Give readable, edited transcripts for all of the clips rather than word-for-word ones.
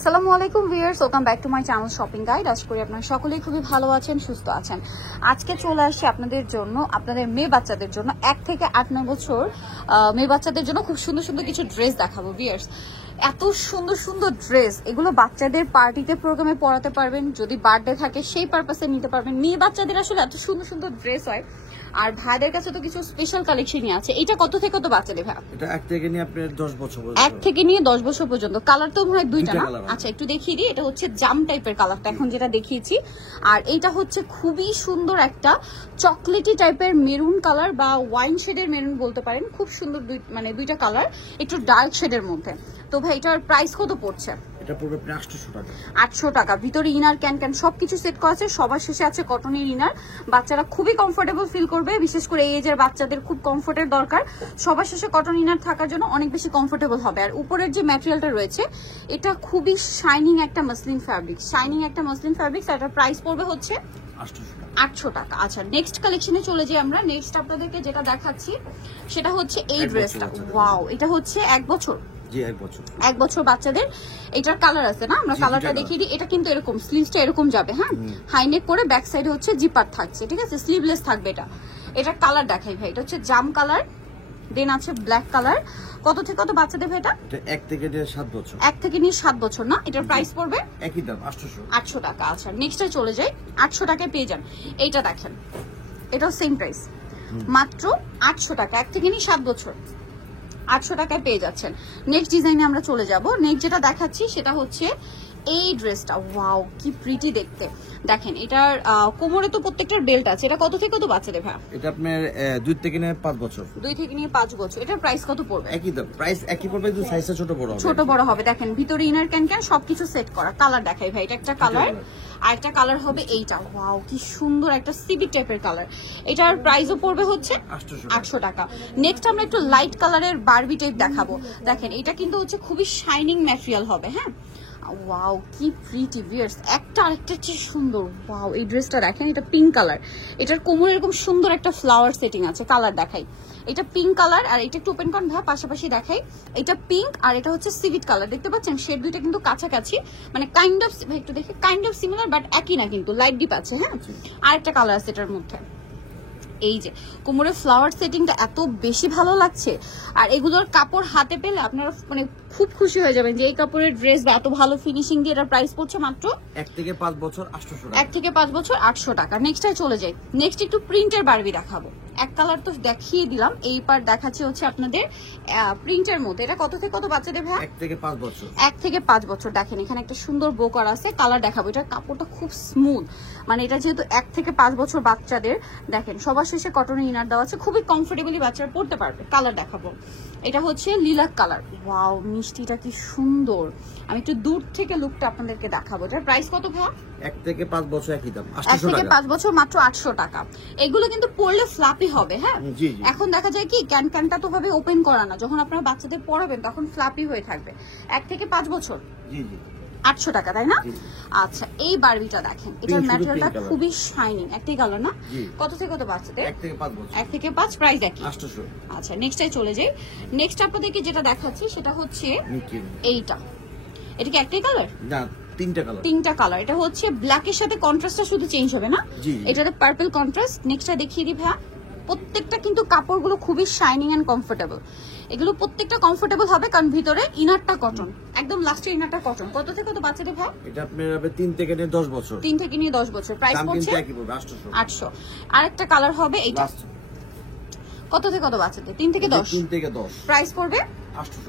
আসসালামু আলাইকুম viewers, welcome back to my channel shopping guide. আশা করি আপনারা সকলেই খুবই ভালো আছেন, সুস্থ আছেন। আজকে চলে আসছি আপনাদের জন্য, আপনাদের মেয়ে বাচ্চাদের জন্য 1 থেকে 8-9 বছর মেয়ে বাচ্চাদের জন্য খুব সুন্দর সুন্দর কিছু ড্রেস দেখাবো ভিউয়ার্স। এত সুন্দর সুন্দর ড্রেস, এগুলো বাচ্চাদের পার্টিতে প্রোগ্রামে পরাতে পারবেন, যদি বার্থডে থাকে সেই পারপাসে নিতে পারবেন। মেয়ে বাচ্চাদের আসলে এত সুন্দর সুন্দর ড্রেস হয়। আর ভাইদের কাছে তো কিছু স্পেশাল কালেকশনই আছে। এটা কত থেকে কত বাচ্চাদের ভাই? এটা 1 থেকে নিয়ে আপনার 10 বছর পর্যন্ত। 1 থেকে নিয়ে 10 বছর পর্যন্ত। কালার তো মনে হয় দুইটা না? আচ্ছা একটু দেখিয়ে দিই। এটা হচ্ছে জাম টাইপের কালারটা এখন যেটা দেখিয়েছি। আর এটা হচ্ছে খুবই সুন্দর একটা চকলেটি টাইপের মেরুন কালার বা ওয়াইন শেডের মেরুন বলতে পারেন। খুব সুন্দর দুইটা কালার, একটু ডার্ক শেডের মধ্যে। তো ভাই এটার প্রাইস কত পড়ছে? এটা পড়বে 800 টাকা। 800 টাকা। ভিতরে ইনার ক্যান সবকিছু সেট করা আছে। সবার শেষে আছে কটনের ইনার। বাচ্চারা খুবই কমফোর্টেবল ফিল করবে, বিশেষ করে এই এজের বাচ্চাদের খুব কমফোর্টের দরকার। সবার শেষে কটন ইনার থাকার জন্য অনেক বেশি কমফোর্টেবল হবে। আর উপরের যে ম্যাটেরিয়ালটা রয়েছে এটা খুবই শাইনিং একটা মসলিন ফ্যাব্রিক, এটার প্রাইস পড়বে হচ্ছে 800 টাকা। আচ্ছা নেক্সট কালেকশনে চলে যাই আমরা। নেক্সট আপনাদেরকে যেটা দেখাচ্ছি সেটা হচ্ছে এই ড্রেসটা। ওয়াও, এটা হচ্ছে 1 বছর। জি 1 বছর। 1 বছর বাচ্চাদের। এটার কালার আছে না? আমরা কালারটা দেখিয়ে দিই। এটা কিন্তু এরকম স্লিভসটা এরকম যাবে, হ্যাঁ, হাইনেক করে ব্যাক সাইডে হচ্ছে জিপার থাকছে, ঠিক আছে, স্লিভলেস থাকবে এটা। এটার কালার দেখাই ভাই। এটা হচ্ছে জাম কালার, দেন আছে ব্ল্যাক কালার। কত থেকে কত বাচ্চাদের ভাই এটা? 1 থেকে নিয়ে 7 বছর। 1 থেকে নিয়ে 7 বছর না? এটার প্রাইস পড়বে একই দাম 800। 800 টাকা। আচ্ছা নেক্সটে চলে যাই। 800 টাকায় পেয়ে যান। এইটা দেখেন, এটাও সেম প্রাইস, মাত্র 800 টাকা। 1 থেকে নিয়ে 7 বছর 800 টাকায় পেয়ে যাচ্ছেন। নেক্সট ডিজাইনে আমরা চলে যাব। নেক্সট যেটা দেখাচ্ছি সেটা হচ্ছে এই ড্রেসটা। ওয়াও কি প্রিটি দেখতে। দেখেন এটার কোমরে তো প্রত্যেকটার বেল্ট আছে। এটা কত থেকে কত বাচ্চাদের ভাই? এটা আপনার 2 থেকে নিয়ে 5 বছর। 2 থেকে নিয়ে 5 বছর। এটার প্রাইস কত পড়বে? একই দাম, প্রাইস একই পড়বে, কিন্তু সাইজটা ছোট বড় হবে। ছোট বড় হবে। দেখেন ভিতরে ইনার ক্যান সবকিছু সেট করা। কালার দেখাই ভাই। এটা একটা কালার, আর একটা কালার হবে এইটা। ওয়াও কি সুন্দর একটা সিবি টাইপের কালার। এটার প্রাইসও পড়বে হচ্ছে 800 টাকা। নেক্সট আমরা একটু লাইট কালারের বারবি টাইপ দেখাবো। দেখেন এটা কিন্তু হচ্ছে খুবই শাইনিং ম্যাটেরিয়াল হবে, হ্যাঁ। ওয়াও কি প্রিটি ভিউয়ার্স, একটা আরেকটা চেয়ে সুন্দর। ওয়াও এই ড্রেসটা দেখেন, এটা পিঙ্ক কালার। এটার কোমরে এরকম সুন্দর একটা ফ্লাওয়ার সেটিং আছে। কালার দেখাই। এটা পিঙ্ক কালার, আর এটা একটু ওপেন করেন ভাই, পাশাপাশি দেখাই। এটা পিঙ্ক আর এটা হচ্ছে সিভিট কালার। দেখতে পাচ্ছেন শেড দুইটা কিন্তু কাছাকাছি, মানে কাইন্ড অফ, একটু দেখে কাইন্ড অফ সিমিলার বাট একই না, কিন্তু লাইট ডিপ আছে, হ্যাঁ। আরেকটা কালার আছে এটার মধ্যে। এই যে কোমরের ফ্লাওয়ার সেটিংটা এত বেশি ভালো লাগছে। আর এগুলোর কাপড় হাতে পেলে আপনারা মানে খুব খুশি হয়ে যাবেন যে এই কাপড়ের ড্রেস বা এত ভালো ফিনিশিং দিয়ে এটার প্রাইস পড়ছে মাত্র 1 থেকে 5 বছর 800 টাকা। 1 থেকে 5 বছর 800 টাকা। নেক্সটটাই চলে যাই। নেক্সট একটু প্রিন্টের বারবি দেখাবো। এক কালার তো দেখিয়ে দিলাম, এই পার দেখাচ্ছি হচ্ছে আপনাদের প্রিন্টের মধ্যে। এটা কত থেকে কত বাচ্চাদের ভাই? 1 থেকে 5 বছর। 1 থেকে 5 বছর। দেখেন এখানে একটা সুন্দর বো করা আছে। কালার দেখাবো। এটার কাপড়টা খুব স্মুথ, মানে এটা যেহেতু 1 থেকে 5 বছর বাচ্চাদের, দেখেন সবার শেষে কটনের ইনার দেওয়া আছে, খুবই কমফোর্টেবলি বাচ্চারা পড়তে পারবে। কালার দেখাবো। এটা হচ্ছে লিলাক কালার। ওয়াও মিষ্টিটা কি সুন্দর। আমি একটু দূর থেকে লুকটা আপনাদেরকে দেখাবো। এটার প্রাইস কত ভাই? 1 থেকে 5 বছর একই দাম 1 800 থেকে টাকা। 5 বছর মাত্র 800 টাকা। এগুলো কিন্তু পরলে ফ্লাপি হবে, হ্যাঁ। জি জি। এখন দেখা যায় কি ক্যানটা তো ভাবে ওপেন করা না, যখন আপনারা বাচ্চাদের পড়াবেন তখন ফ্লাপি হয়ে থাকবে। 1 থেকে 5 বছর জি জি 800 টাকা, তাই না? আচ্ছা এই বারবিটা দেখেন, এটার ম্যাটেরিয়ালটা খুবই শাইনিং। একটাই কালার না? কত থেকে কত বাচ্চাদের? 1 থেকে 5 বছর। 1 থেকে 5, প্রাইস একই 800। আচ্ছা নেক্সটে চলে যাই। নেক্সট আপনাদেরকে যেটা দেখাচ্ছি সেটা হচ্ছে এইটা। এটা কি একটাই কালার? না, 3টা কালার। 3টা কালার। এটা হচ্ছে ব্ল্যাকের সাথে কন্ট্রাস্টটা শুধু চেঞ্জ হবে না? এটাতে পার্পল কন্ট্রাস্ট। নেক্সটটা দেখিয়ে দিই ভাই। প্রত্যেকটা কিন্তু কাপড়গুলো খুবই শাইনিং এন্ড কমফোর্টেবল। এগুলো প্রত্যেকটা কমফোর্টেবল হবে কারণ ভিতরে ইনারটা কটন, একদম লাস্টের ইনারটা কটন। কত থেকে কত বাচ্চাদের ভাই? এটা আপনার হবে 3 থেকে নিয়ে 10 বছর। 3 থেকে নিয়ে 10 বছর। প্রাইস পড়ছে 800। আরেকটা কালার হবে এইটা। কত থেকে কত বাচ্চাদের? 3 থেকে 10। 3 থেকে 10। প্রাইস পড়বে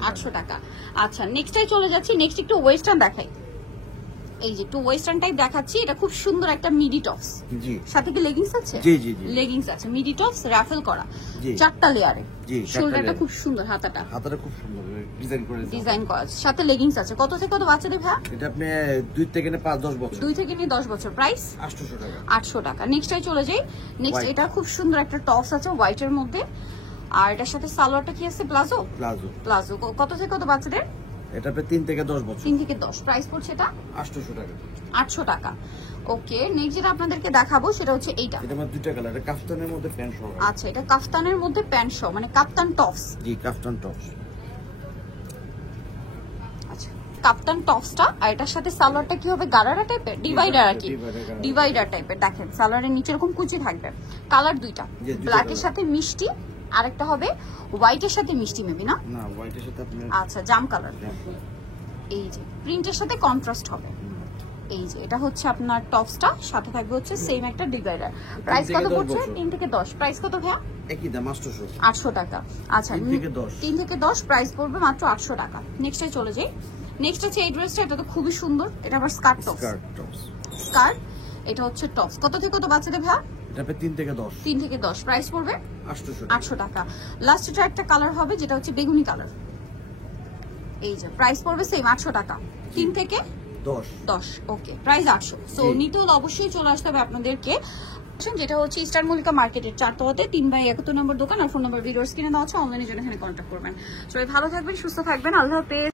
800 টাকা। আচ্ছা নেক্সটটাই চলে যাচ্ছি। নেক্সট একটু ওয়েস্টার্ন দেখাই। এই যে একটু ওয়েস্টার্ন টাইপ দেখাচ্ছি। এটা খুব সুন্দর একটা মিডি টপস। জি। সাথে কি লেগিংস আছে? জি জি জি। লেগিংস আছে, মিডি টপস রাফেল করা, জি। 4টা লেয়ারে। জি, শোল্ডারটা খুব সুন্দর, হাতাটা খুব সুন্দর ডিজাইন করা আছে, সাথে লেগিংস আছে। কত থেকে কত বাচ্চাদের ভাই? এটা আপনি 2 থেকে নিয়ে 5-10 বছর। 2 থেকে নিয়ে 10 বছর। প্রাইস 800 টাকা। 800 টাকা। নেক্সটটাই চলে যাই। নেক্সট এটা খুব সুন্দর একটা টপস আছে হোয়াইটের মধ্যে, আর এটার সাথে সালোয়ারটা কি আছে? প্লাজো। প্লাজো। কত থেকে কত বাচ্চাদের? এটা প্রায় 3 থেকে 10 বছর। 3 থেকে 10। প্রাইস পড়ছে এটা 800 টাকা। 800 টাকা। ওকে নেক্সট যেটা আপনাদেরকে দেখাবো সেটা হচ্ছে এইটা। এটা মানে 2টা কালার। এটা কাফতানের মধ্যে প্যান্ট সহ। আচ্ছা এটা কাফতানের মধ্যে প্যান্ট সহ, মানে কাফতান টপস। জি কাফতান টপস। আচ্ছা কাপ্তান টপসটা, আর এটার সাথে সালোয়ারটা কি হবে গারারা টাইপের, ডিভাইডার আর কি, ডিভাইডার টাইপের। দেখেন সালোয়ারের নিচে এরকম কুচি থাকবে। কালার দুইটা, ব্ল্যাকের সাথে মিষ্টি, আরেকটা হবে হোয়াইটের সাথে মিষ্টি মেবি না, না হোয়াইটের সাথে আপনি আচ্ছা জাম কালার। এই যে প্রিন্টের সাথে কন্ট্রাস্ট হবে। এই যে এটা হচ্ছে আপনার টপসটা, সাথে থাকবে হচ্ছে সেম একটা ডিভাইডার। প্রাইস কত পড়ছে? 3 থেকে 10। প্রাইস কত ভাইয়া? একই দাম 800 800 টাকা। আচ্ছা 3 থেকে 10 প্রাইস পড়বে মাত্র 800 টাকা। নেক্সটে চলে যাই। নেক্সট হচ্ছে এই ড্রেসটা, এটা তো খুবই সুন্দর, এটা আবার স্কার্ট টপস। স্কার্ট, এটা হচ্ছে টপস। কত থেকে কত বাচ্চাদের ভাইয়া? এটা পে 3 থেকে 10। 3 থেকে 10 প্রাইস পড়বে 800 টাকা। লাস্ট এটা একটা কালার হবে যেটা হচ্ছে বেগুনি কালার। এই যে প্রাইস পড়বে সেম 800 টাকা। 3 থেকে 10। ওকে, প্রাইস 800। সো নিতে হলে অবশ্যই চলে আসতে হবে আপনাদেরকে, যেটা হচ্ছে ইস্টার্ন মল্লিকা মার্কেটের 4 তলাতে 3/71 নম্বর দোকান। আর ফোন নাম্বার ভিডিওর স্ক্রিনে দেওয়া আছে, অনলাইনে জন্য এখানে কন্ট্যাক্ট করবেন। সবাই ভালো থাকবেন, সুস্থ থাকবেন, আল্লাহ হাফেজ।